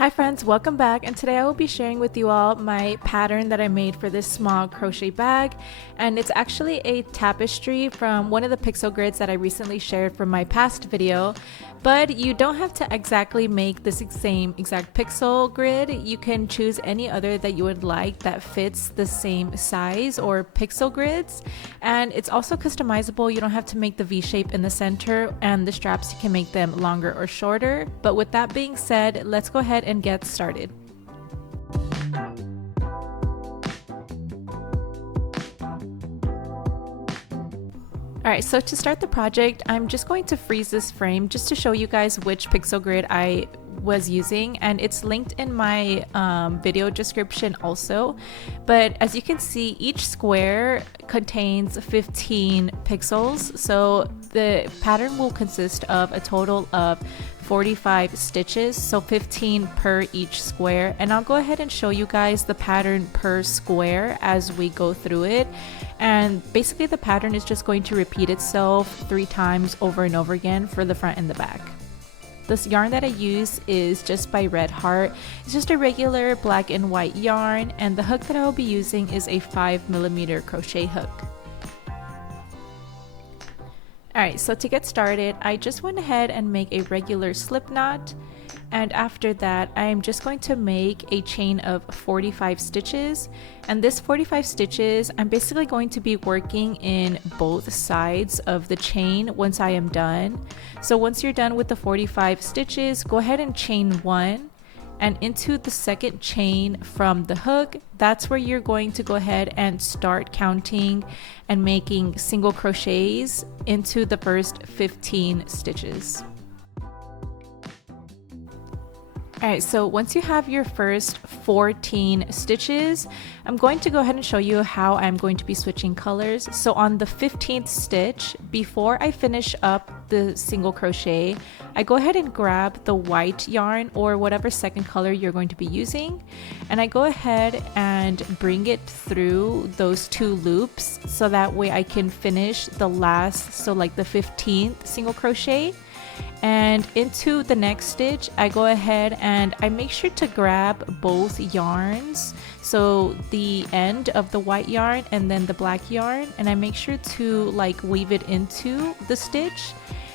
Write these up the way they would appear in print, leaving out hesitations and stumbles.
Hi friends, welcome back, and today I will be sharing with you all my pattern that I made for this small crochet bag, and it's actually a tapestry from one of the pixel grids that I recently shared from my past video. But you don't have to exactly make this same exact pixel grid. You can choose any other that you would like that fits the same size or pixel grids, and it's also customizable. You don't have to make the V shape in the center, and the straps, you can make them longer or shorter. But with that being said, let's go ahead and get started. Alright, so to start the project, I'm just going to freeze this frame just to show you guys which pixel grid I was using, and it's linked in my video description also. But as you can see, each square contains 15 pixels, so the pattern will consist of a total of 45 stitches, so 15 per each square, and I'll go ahead and show you guys the pattern per square as we go through it. And basically the pattern is just going to repeat itself 3 times over and over again for the front and the back. This yarn that I use is just by Red Heart. It's just a regular black and white yarn, and the hook that I will be using is a 5mm crochet hook. Alright, so to get started, I just went ahead and make a regular slip knot, and after that I'm just going to make a chain of 45 stitches. And this 45 stitches, I'm basically going to be working in both sides of the chain once I am done. So once you're done with the 45 stitches, go ahead and chain 1, and into the second chain from the hook, that's where you're going to go ahead and start counting and making single crochets into the first 15 stitches. Alright, so once you have your first 14 stitches, I'm going to go ahead and show you how I'm going to be switching colors. So on the 15th stitch, before I finish up the single crochet, I go ahead and grab the white yarn or whatever second color you're going to be using, and I go ahead and bring it through those 2 loops so that way I can finish the last, so like the 15th single crochet. And into the next stitch, I go ahead and I make sure to grab both yarns, so the end of the white yarn and then the black yarn, and I make sure to like weave it into the stitch.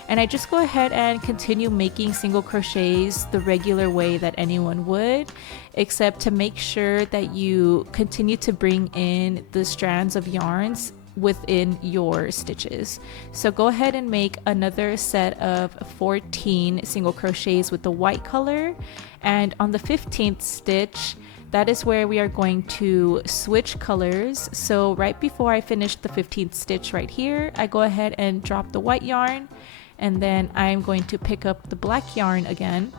And I just go ahead and continue making single crochets the regular way that anyone would, except to make sure that you continue to bring in the strands of yarns within your stitches. So go ahead and make another set of 14 single crochets with the white color, and on the 15th stitch, that is where we are going to switch colors. So right before I finish the 15th stitch right here, I go ahead and drop the white yarn, and then I'm going to pick up the black yarn again,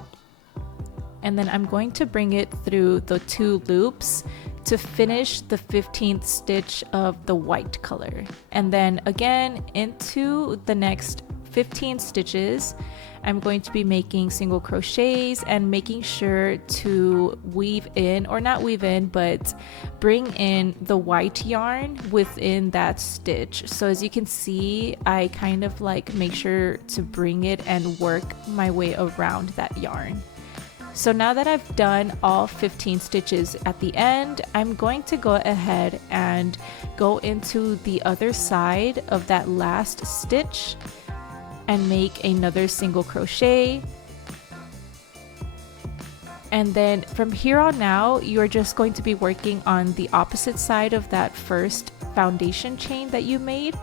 and then I'm going to bring it through the 2 loops to finish the 15th stitch of the white color, and then again into the next 15 stitches I'm going to be making single crochets and making sure to weave in, or not weave in, but bring in the white yarn within that stitch. So as you can see, I kind of like make sure to bring it and work my way around that yarn. So now that I've done all 15 stitches at the end, I'm going to go ahead and go into the other side of that last stitch and make another single crochet. And then from here on out, you're just going to be working on the opposite side of that first foundation chain that you made.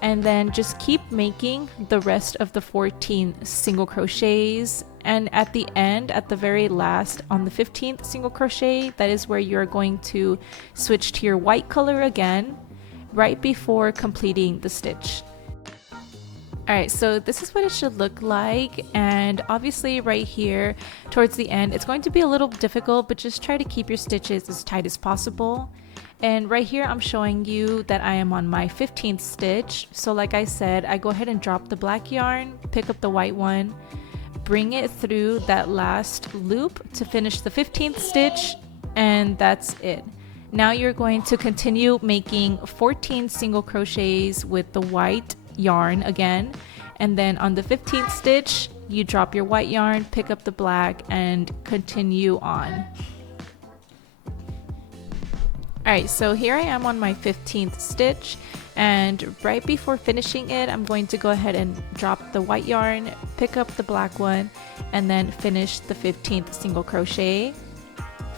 And then just keep making the rest of the 14 single crochets, and at the end, at the very last, on the 15th single crochet, that is where you're going to switch to your white color again right before completing the stitch. Alright, so this is what it should look like, and obviously right here towards the end it's going to be a little difficult, but just try to keep your stitches as tight as possible. And right here I'm showing you that I am on my 15th stitch. So like I said, I go ahead and drop the black yarn, pick up the white one, bring it through that last loop to finish the 15th stitch, and that's it. Now you're going to continue making 14 single crochets with the white yarn again, and then on the 15th stitch you drop your white yarn, pick up the black, and continue on. Alright, so here I am on my 15th stitch, and right before finishing it, I'm going to go ahead and drop the white yarn, pick up the black one, and then finish the 15th single crochet.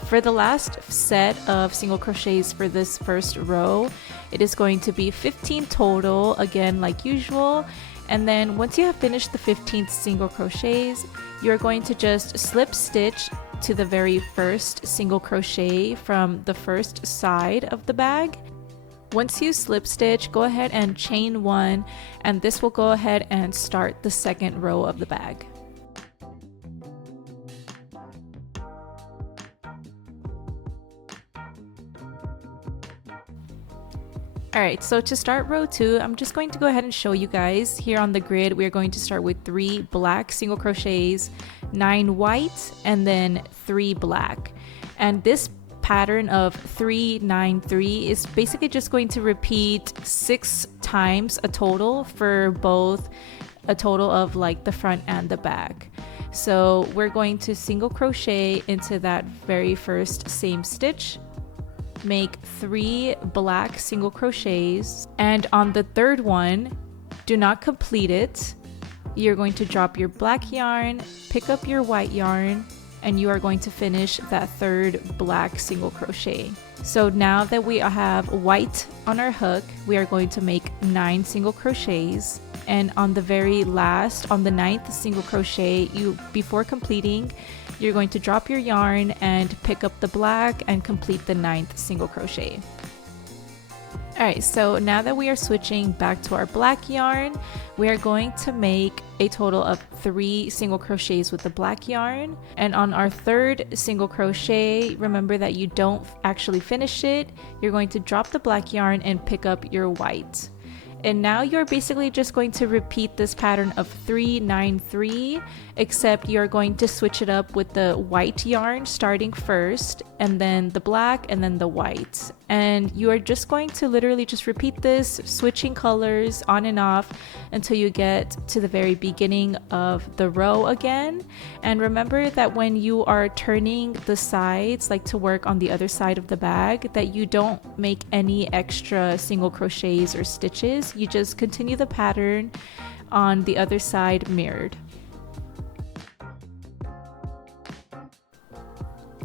For the last set of single crochets for this first row, it is going to be 15 total, again like usual. And then once you have finished the 15th single crochets, you're going to just slip stitch to the very first single crochet from the first side of the bag. Once you slip stitch, go ahead and chain one, and this will go ahead and start the second row of the bag. Alright, so to start row 2, I'm just going to go ahead and show you guys. Here on the grid, we are going to start with 3 black single crochets, 9 white, and then 3 black. And this pattern of 3, 9, 3 is basically just going to repeat 6 times a total for both a total of like the front and the back. So we're going to single crochet into that very first same stitch, make 3 black single crochets, and on the third one, do not complete it. You're going to drop your black yarn, pick up your white yarn, and you are going to finish that third black single crochet. So now that we have white on our hook, we are going to make 9 single crochets, and on the very last, on the 9th single crochet, before completing, you're going to drop your yarn and pick up the black and complete the 9th single crochet. Alright, so now that we are switching back to our black yarn, we are going to make a total of 3 single crochets with the black yarn. And on our third single crochet, remember that you don't actually finish it. You're going to drop the black yarn and pick up your white. And now you're basically just going to repeat this pattern of 3, 9, 3, except you're going to switch it up with the white yarn starting first, and then the black, and then the white. And you are just going to literally just repeat this, switching colors on and off until you get to the very beginning of the row again. And remember that when you are turning the sides, like to work on the other side of the bag, that you don't make any extra single crochets or stitches. You just continue the pattern on the other side mirrored.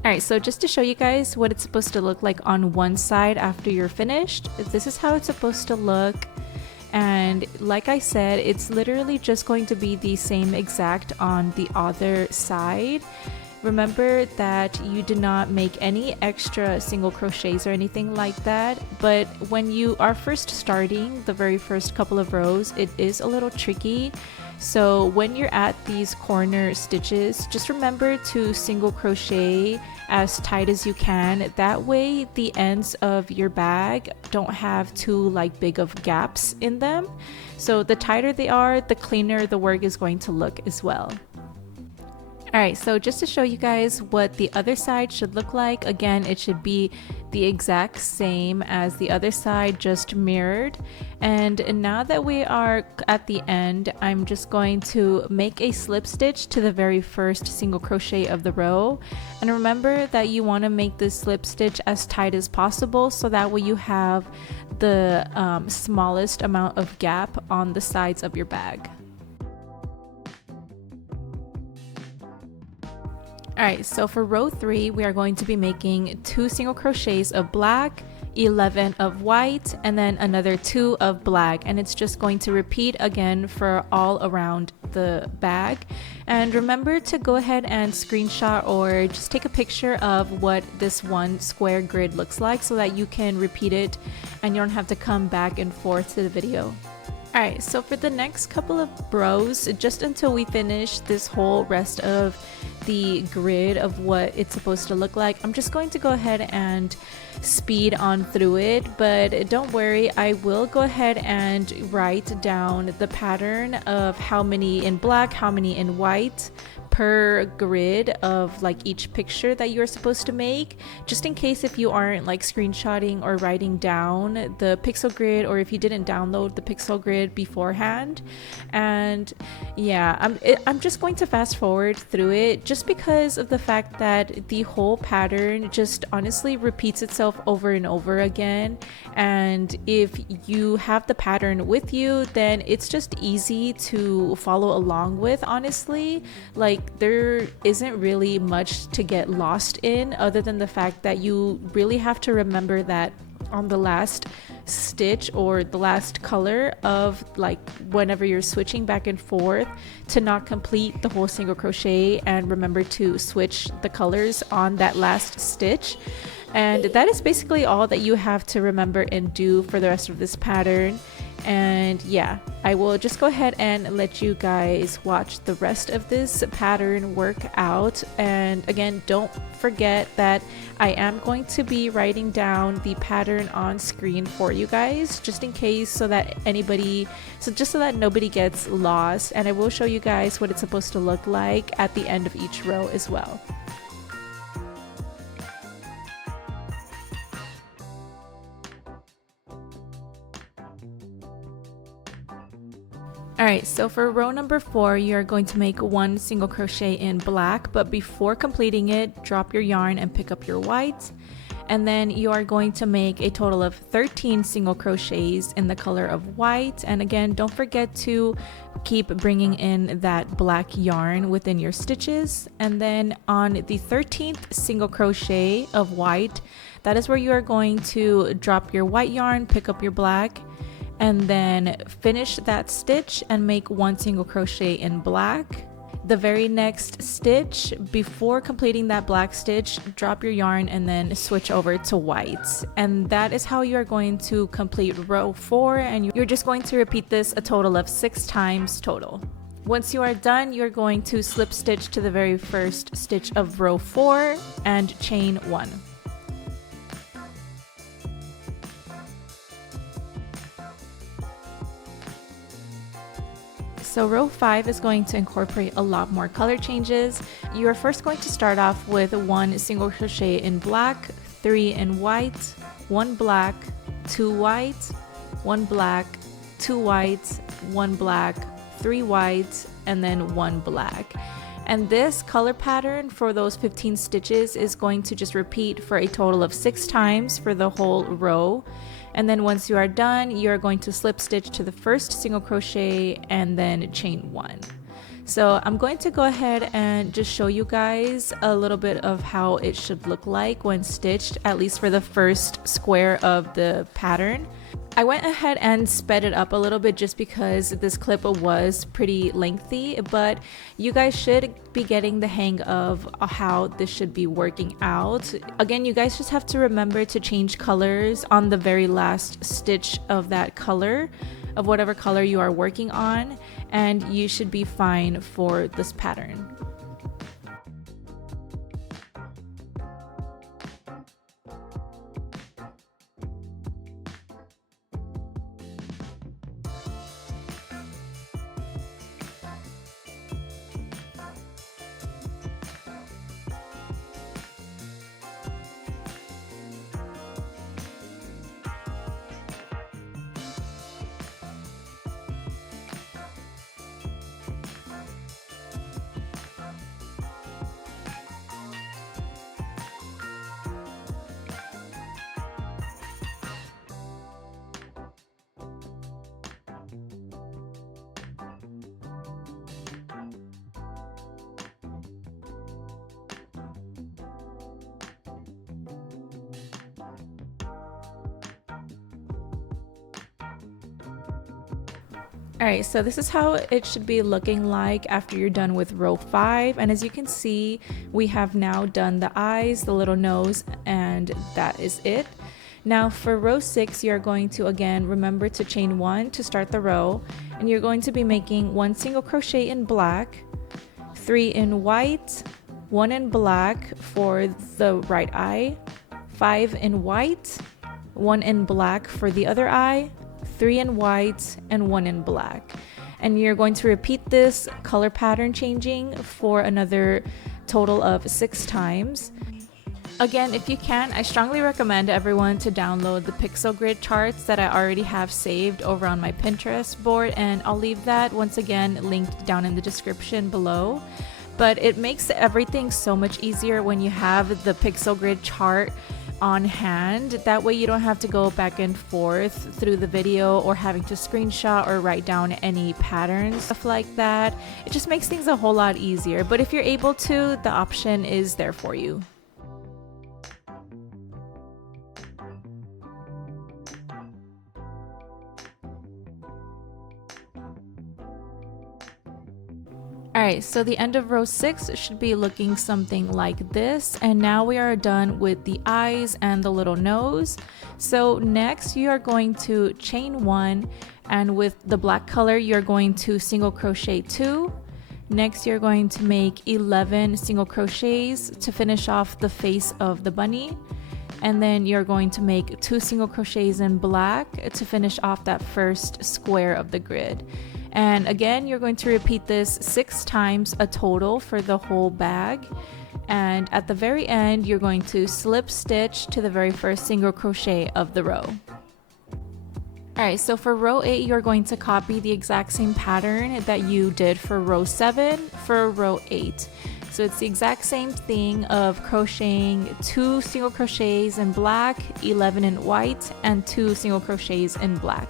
Alright, so just to show you guys what it's supposed to look like on one side after you're finished, this is how it's supposed to look. And like I said, it's literally just going to be the same exact on the other side. Remember that you did not make any extra single crochets or anything like that, but when you are first starting the very first couple of rows, it is a little tricky. So when you're at these corner stitches, just remember to single crochet as tight as you can. That way the ends of your bag don't have too like big of gaps in them. So the tighter they are, the cleaner the work is going to look as well. Alright, so just to show you guys what the other side should look like, again, it should be the exact same as the other side, just mirrored. And now that we are at the end, I'm just going to make a slip stitch to the very first single crochet of the row. And remember that you want to make this slip stitch as tight as possible, so that way you have the smallest amount of gap on the sides of your bag. Alright, so for row 3, we are going to be making 2 single crochets of black, 11 of white, and then another 2 of black, and it's just going to repeat again for all around the bag. And remember to go ahead and screenshot or just take a picture of what this one square grid looks like so that you can repeat it and you don't have to come back and forth to the video. Alright, so for the next couple of rows, just until we finish this whole rest of the grid of what it's supposed to look like, I'm just going to go ahead and speed on through it, but don't worry, I will go ahead and write down the pattern of how many in black, how many in white per per grid of like each picture that you're supposed to make, just in case if you aren't like screenshotting or writing down the pixel grid, or if you didn't download the pixel grid beforehand. And yeah, I'm just going to fast forward through it just because of the fact that the whole pattern just honestly repeats itself over and over again. And if you have the pattern with you, then it's just easy to follow along with, honestly. Like, there isn't really much to get lost in, other than the fact that you really have to remember that on the last stitch or the last color of, like, whenever you're switching back and forth, to not complete the whole single crochet, and remember to switch the colors on that last stitch. And that is basically all that you have to remember and do for the rest of this pattern. And yeah, I will just go ahead and let you guys watch the rest of this pattern work out. And again, don't forget that I am going to be writing down the pattern on screen for you guys, just in case, so that nobody gets lost. And I will show you guys what it's supposed to look like at the end of each row as well. Alright, so for row number 4, you're going to make 1 single crochet in black, but before completing it, drop your yarn and pick up your white. And then you are going to make a total of 13 single crochets in the color of white. And again, don't forget to keep bringing in that black yarn within your stitches. And then on the 13th single crochet of white, that is where you are going to drop your white yarn, pick up your black, and then finish that stitch and make 1 single crochet in black. The very next stitch, before completing that black stitch, drop your yarn and then switch over to white. And that is how you're going to complete row 4, and you're just going to repeat this a total of 6 times total. Once you are done, you're going to slip stitch to the very first stitch of row 4 and chain 1. So row 5 is going to incorporate a lot more color changes. You are first going to start off with 1 single crochet in black, 3 in white, 1 black, 2 white, 1 black, 2 white, 1 black, 3 white, and then 1 black. And this color pattern for those 15 stitches is going to just repeat for a total of 6 times for the whole row. And then once you are done, you're going to slip stitch to the first single crochet and then chain 1. So I'm going to go ahead and just show you guys a little bit of how it should look like when stitched, at least for the first square of the pattern. I went ahead and sped it up a little bit just because this clip was pretty lengthy, but you guys should be getting the hang of how this should be working out. Again, you guys just have to remember to change colors on the very last stitch of that color, of whatever color you are working on, and you should be fine for this pattern. Alright, so this is how it should be looking like after you're done with row 5. And as you can see, we have now done the eyes, the little nose, and that is it. Now for row 6, you're going to again remember to chain 1 to start the row, and you're going to be making 1 single crochet in black, 3 in white, 1 in black for the right eye, 5 in white, 1 in black for the other eye, 3 in white, and 1 in black. And you're going to repeat this color pattern changing for another total of 6 times. Again, if you can, I strongly recommend everyone to download the pixel grid charts that I already have saved over on my Pinterest board, and I'll leave that once again linked down in the description below. But it makes everything so much easier when you have the pixel grid chart on hand. That way you don't have to go back and forth through the video or having to screenshot or write down any patterns, stuff like that. It just makes things a whole lot easier. But if you're able to, the option is there for you. Alright, so the end of row 6 should be looking something like this, and now we are done with the eyes and the little nose. So next you are going to chain 1, and with the black color you're going to single crochet 2. Next you're going to make 11 single crochets to finish off the face of the bunny, and then you're going to make 2 single crochets in black to finish off that first square of the grid. And again, you're going to repeat this 6 times a total for the whole bag. And at the very end, you're going to slip stitch to the very first single crochet of the row. Alright, so for row 8, you're going to copy the exact same pattern that you did for row 7 for row 8. So it's the exact same thing of crocheting 2 single crochets in black, 11 in white, and 2 single crochets in black.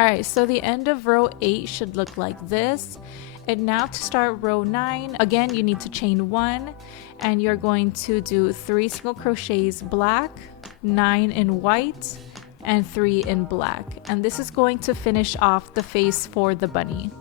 Alright, so the end of row 8 should look like this. And now to start row 9, again you need to chain 1, and you're going to do 3 single crochets black, 9 in white, and 3 in black. And this is going to finish off the face for the bunny.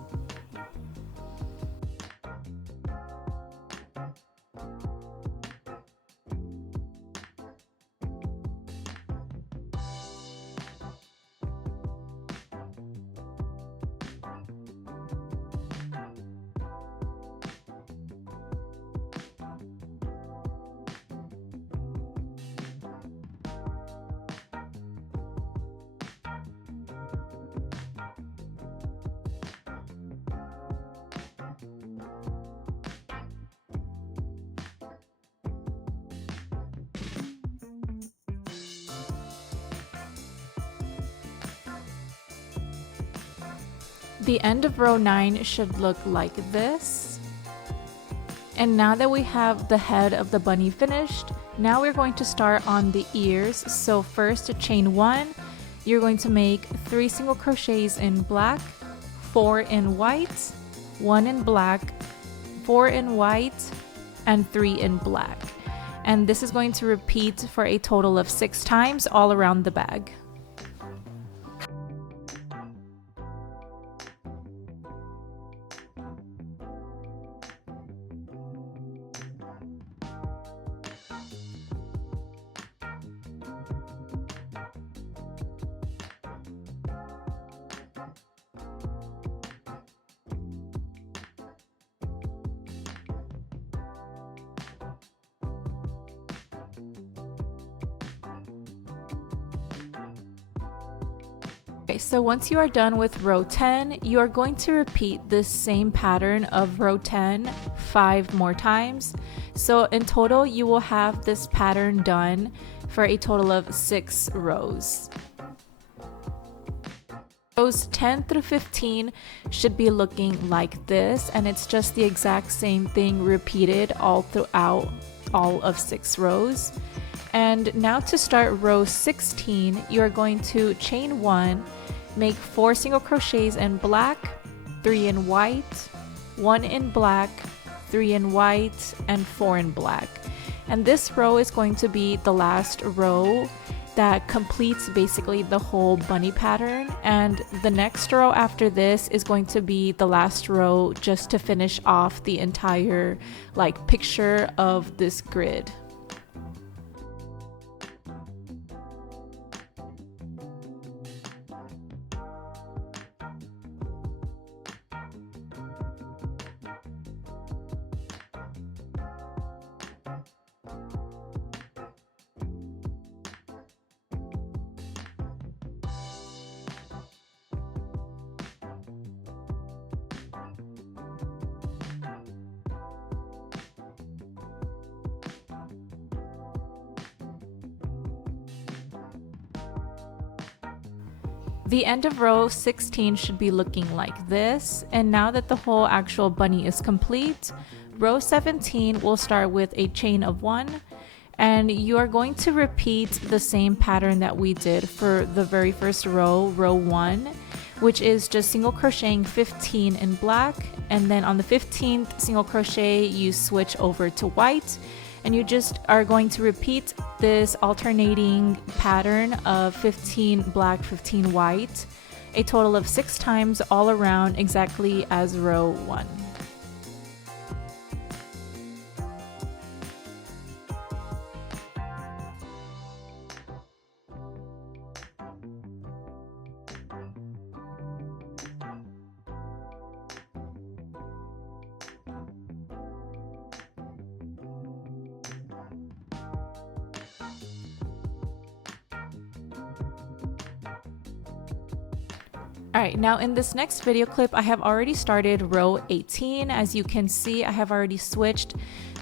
The end of row 9 should look like this. And now that we have the head of the bunny finished, now we're going to start on the ears. So first to chain 1, you're going to make 3 single crochets in black, 4 in white, 1 in black, 4 in white, and 3 in black. And this is going to repeat for a total of 6 times all around the bag. Okay, so once you are done with row 10, you are going to repeat this same pattern of row 10 5 more times. So in total, you will have this pattern done for a total of 6 rows. Rows 10 through 15 should be looking like this, and it's just the exact same thing repeated all throughout all of 6 rows. And now to start row 16, you are going to chain 1, make 4 single crochets in black, 3 in white, 1 in black, 3 in white, and 4 in black. And this row is going to be the last row that completes basically the whole bunny pattern, and the next row after this is going to be the last row just to finish off the entire picture of this grid. The end of row 16 should be looking like this, and now that the whole actual bunny is complete, row 17 will start with a chain of 1, and you are going to repeat the same pattern that we did for the very first row, row 1, which is just single crocheting 15 in black, and then on the 15th single crochet you switch over to white, and you just are going to repeat this alternating pattern of 15 black, 15 white, a total of 6 times all around, exactly as row 1. Alright, now in this next video clip, I have already started row 18. As you can see, I have already switched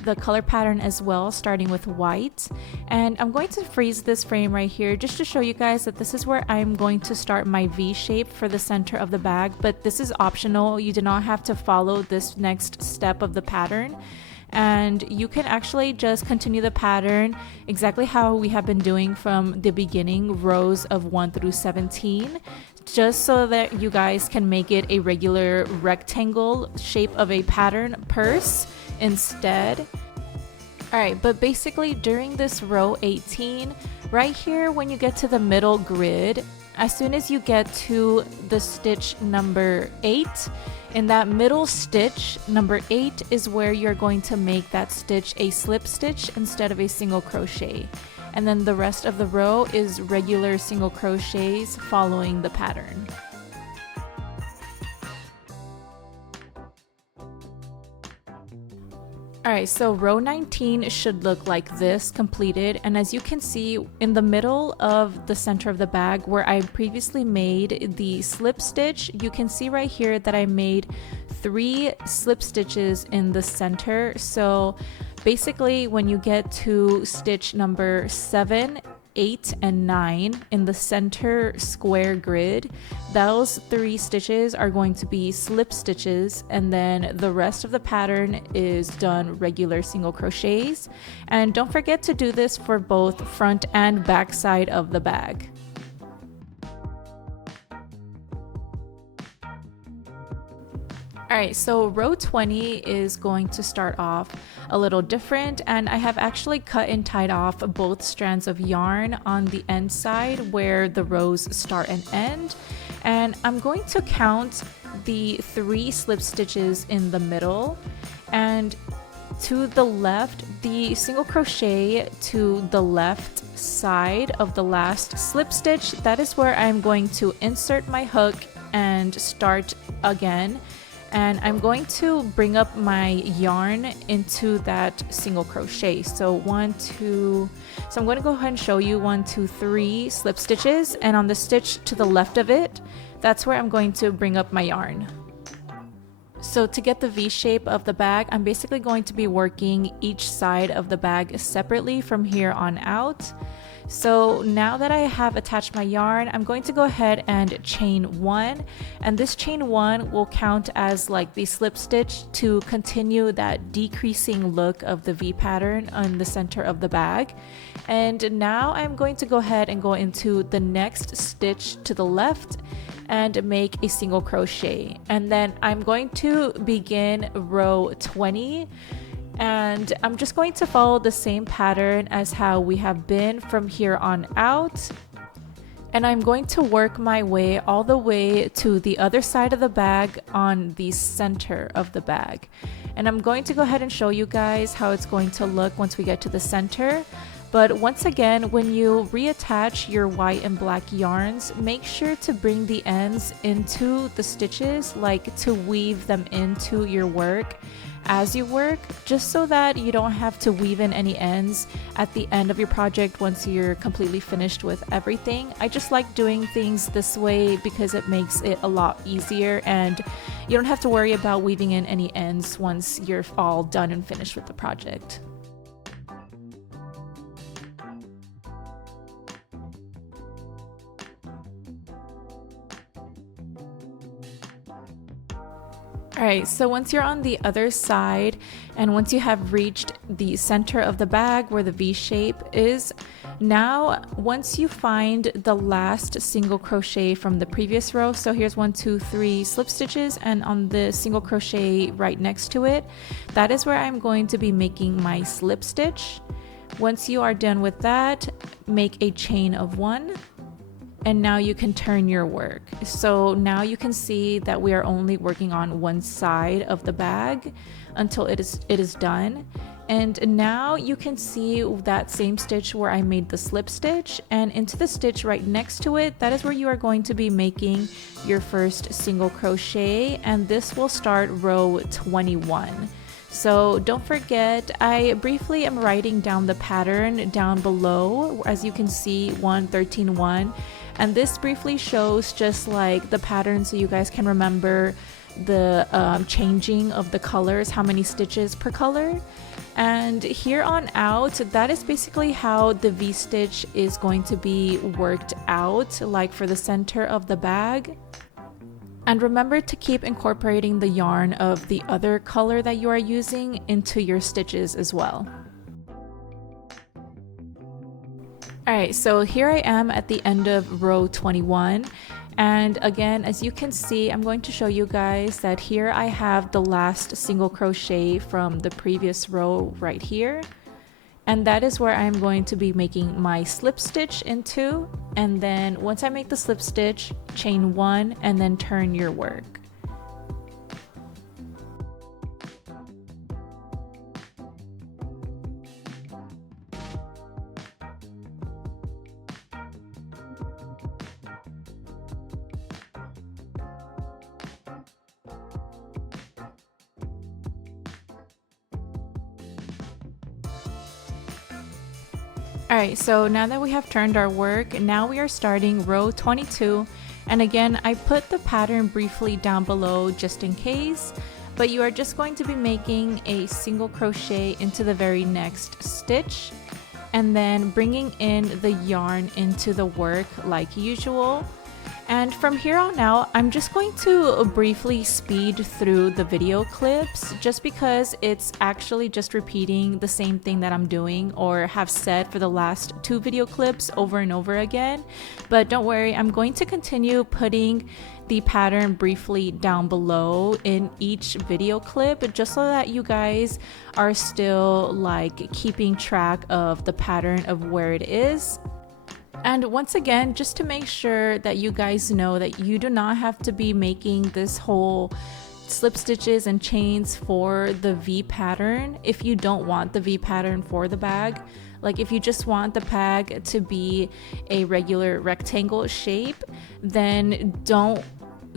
the color pattern as well, starting with white. And I'm going to freeze this frame right here just to show you guys that this is where I'm going to start my V shape for the center of the bag, but this is optional. You do not have to follow this next step of the pattern. And you can actually just continue the pattern exactly how we have been doing from the beginning, rows of 1 through 17, just so that you guys can make it a regular rectangle shape of a pattern purse instead. Alright, but basically during this row 18, right here when you get to the middle grid, as soon as you get to the stitch number 8, in that middle stitch, number 8 is where you're going to make that stitch a slip stitch instead of a single crochet. And then the rest of the row is regular single crochets following the pattern. Alright, so row 19 should look like this completed, and as you can see in the middle of the center of the bag where I previously made the slip stitch, you can see right here that I made 3 slip stitches in the center. So basically when you get to stitch number 7, 8, and 9 in the center square grid, those 3 stitches are going to be slip stitches, and then the rest of the pattern is done regular single crochets. And don't forget to do this for both front and back side of the bag. Alright, so row 20 is going to start off a little different, and I have actually cut and tied off both strands of yarn on the end side where the rows start and end, and I'm going to count the 3 slip stitches in the middle, and to the left, the single crochet to the left side of the last slip stitch, that is where I'm going to insert my hook and start again. And I'm going to bring up my yarn into that single crochet. So I'm going to go ahead and show you 1, 2, 3 slip stitches, and on the stitch to the left of it, that's where I'm going to bring up my yarn. So to get the V shape of the bag, I'm basically going to be working each side of the bag separately from here on out. So now that I have attached my yarn, I'm going to go ahead and chain 1, and this chain 1 will count as like the slip stitch to continue that decreasing look of the V pattern on the center of the bag. And now I'm going to go ahead and go into the next stitch to the left and make a single crochet, and then I'm going to begin row 20. And I'm just going to follow the same pattern as how we have been from here on out. And I'm going to work my way all the way to the other side of the bag on the center of the bag. And I'm going to go ahead and show you guys how it's going to look once we get to the center. But once again, when you reattach your white and black yarns, make sure to bring the ends into the stitches, like to weave them into your work as you work, just so that you don't have to weave in any ends at the end of your project once you're completely finished with everything. I just like doing things this way because it makes it a lot easier, and you don't have to worry about weaving in any ends once you're all done and finished with the project. All right, so once you're on the other side and once you have reached the center of the bag where the V shape is, now once you find the last single crochet from the previous row, so here's 1, 2, 3 slip stitches, and on the single crochet right next to it, that is where I'm going to be making my slip stitch. Once you are done with that, make a chain of 1. And now you can turn your work. So now you can see that we are only working on one side of the bag until it is done. And now you can see that same stitch where I made the slip stitch, and into the stitch right next to it, that is where you are going to be making your first single crochet, and this will start row 21. So don't forget, I briefly am writing down the pattern down below, as you can see, 1, 13, 1. And this briefly shows just like the pattern so you guys can remember the changing of the colors, how many stitches per color. And here on out, that is basically how the V-stitch is going to be worked out, like for the center of the bag. And remember to keep incorporating the yarn of the other color that you are using into your stitches as well. Alright, so here I am at the end of row 21, and again, as you can see, I'm going to show you guys that here I have the last single crochet from the previous row right here, and that is where I'm going to be making my slip stitch into, and then once I make the slip stitch, chain 1 and then turn your work. Alright, so now that we have turned our work, now we are starting row 22, and again I put the pattern briefly down below just in case, but you are just going to be making a single crochet into the very next stitch and then bringing in the yarn into the work like usual. And from here on out, I'm just going to briefly speed through the video clips just because it's actually just repeating the same thing that I'm doing or have said for the last 2 video clips over and over again. But don't worry, I'm going to continue putting the pattern briefly down below in each video clip just so that you guys are still like keeping track of the pattern of where it is. And once again, just to make sure that you guys know that you do not have to be making this whole slip stitches and chains for the V pattern if you don't want the V pattern for the bag. Like if you just want the bag to be a regular rectangle shape, then don't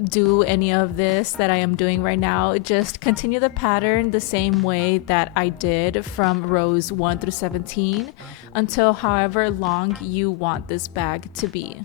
do any of this that I am doing right now. Just continue the pattern the same way that I did from rows 1 through 17 until however long you want this bag to be.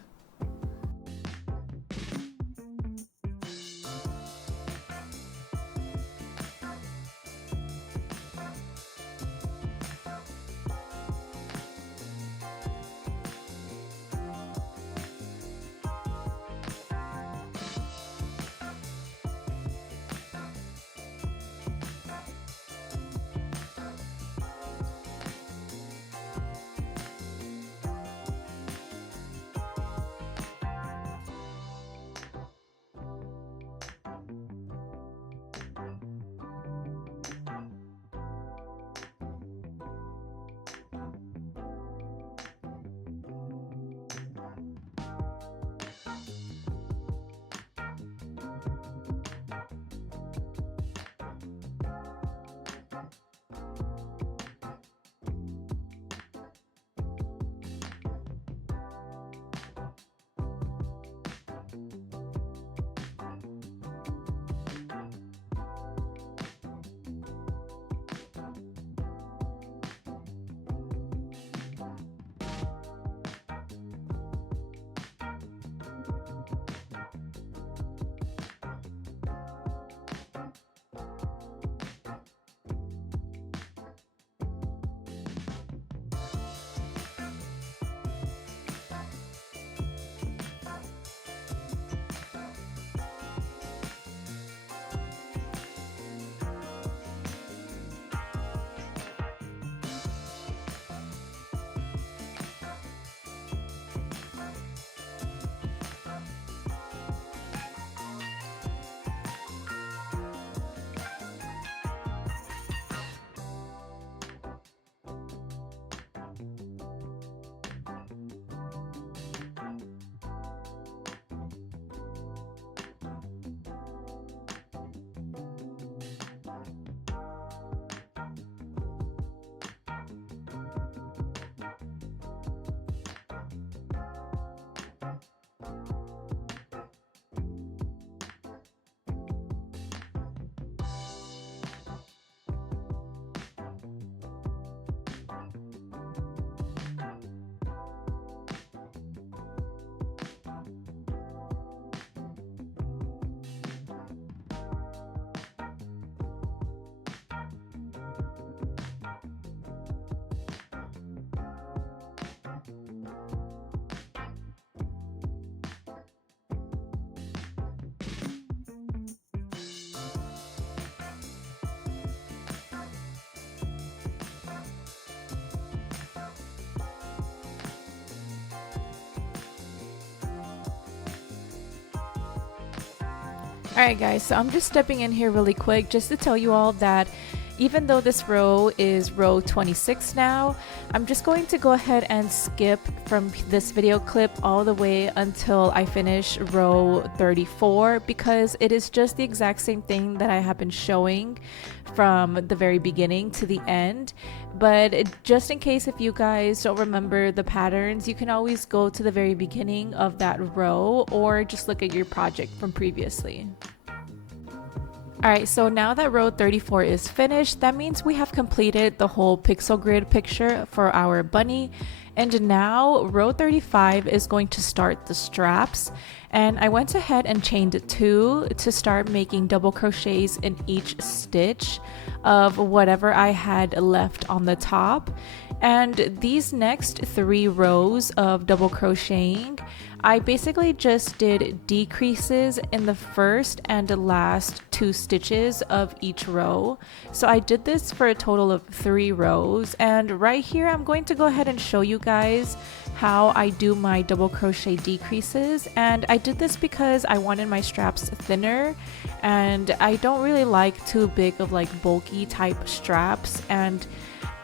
Alright guys, so I'm just stepping in here really quick just to tell you all that even though this row is row 26 now, I'm just going to go ahead and skip from this video clip all the way until I finish row 34 because it is just the exact same thing that I have been showing from the very beginning to the end. But just in case if you guys don't remember the patterns, you can always go to the very beginning of that row or just look at your project from previously. Alright, so now that row 34 is finished, that means we have completed the whole pixel grid picture for our bunny. And now row 35 is going to start the straps. And I went ahead and chained 2 to start making double crochets in each stitch of whatever I had left on the top. And these next 3 rows of double crocheting, I basically just did decreases in the first and the last 2 stitches of each row. So I did this for a total of 3 rows, and right here I'm going to go ahead and show you guys how I do my double crochet decreases. And I did this because I wanted my straps thinner, and I don't really like too big of like bulky type straps, and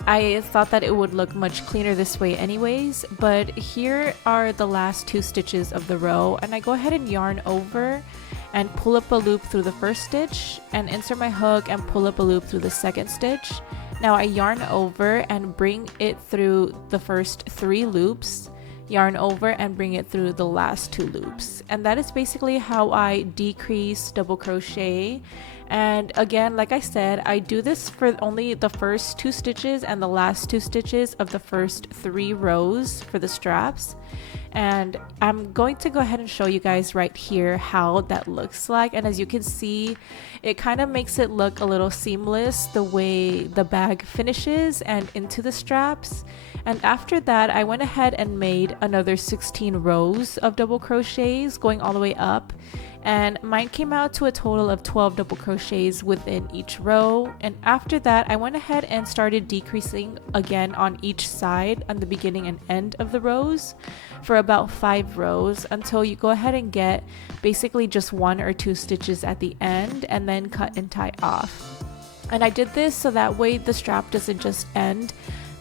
I thought that it would look much cleaner this way anyways. But here are the last 2 stitches of the row, and I go ahead and yarn over and pull up a loop through the first stitch and insert my hook and pull up a loop through the second stitch. Now I yarn over and bring it through the first 3 loops, yarn over and bring it through the last 2 loops, and that is basically how I decrease double crochet. And again, like I said, I do this for only the first 2 stitches and the last 2 stitches of the first 3 rows for the straps. And I'm going to go ahead and show you guys right here how that looks like. And as you can see, it kind of makes it look a little seamless the way the bag finishes and into the straps. And after that, I went ahead and made another 16 rows of double crochets going all the way up. And mine came out to a total of 12 double crochets within each row. And after that, I went ahead and started decreasing again on each side on the beginning and end of the rows for about 5 rows until you go ahead and get basically just 1 or 2 stitches at the end and then cut and tie off. And I did this so that way the strap doesn't just end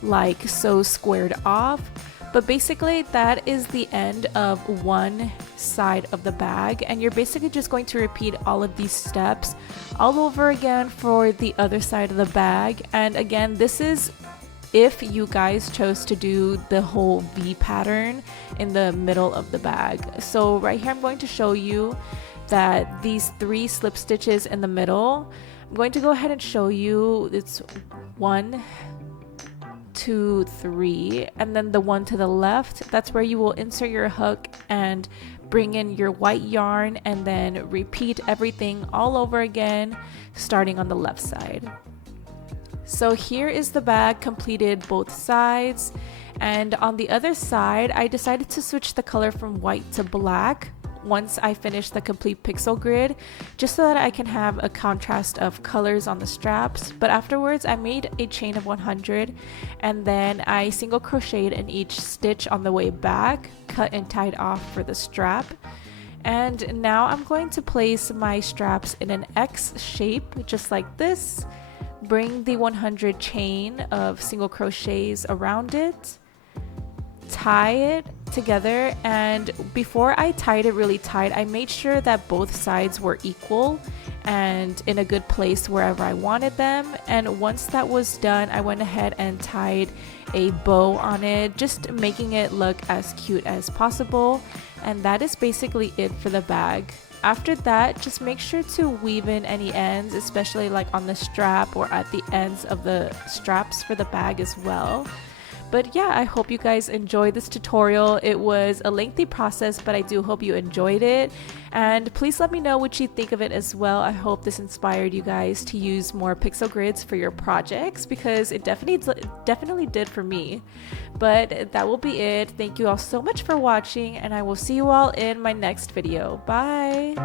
like so squared off. But basically that is the end of one side of the bag, and you're basically just going to repeat all of these steps all over again for the other side of the bag. And again, this is if you guys chose to do the whole V pattern in the middle of the bag. So right here I'm going to show you that these 3 slip stitches in the middle, I'm going to go ahead and show you it's 1, 2, 3, and then the one to the left, that's where you will insert your hook and bring in your white yarn and then repeat everything all over again starting on the left side. So here is the bag completed both sides, and on the other side I decided to switch the color from white to black once I finish the complete pixel grid, just so that I can have a contrast of colors on the straps. But afterwards I made a chain of 100 and then I single crocheted in each stitch on the way back, cut and tied off for the strap. And now I'm going to place my straps in an X shape just like this, bring the 100 chain of single crochets around it, tie it together, and before I tied it really tight, I made sure that both sides were equal and in a good place wherever I wanted them. And once that was done, I went ahead and tied a bow on it, just making it look as cute as possible. And that is basically it for the bag. After that, just make sure to weave in any ends, especially like on the strap or at the ends of the straps for the bag as well. But yeah, I hope you guys enjoyed this tutorial. It was a lengthy process, but I do hope you enjoyed it. And please let me know what you think of it as well. I hope this inspired you guys to use more pixel grids for your projects, because it definitely did for me. But that will be it. Thank you all so much for watching, and I will see you all in my next video. Bye!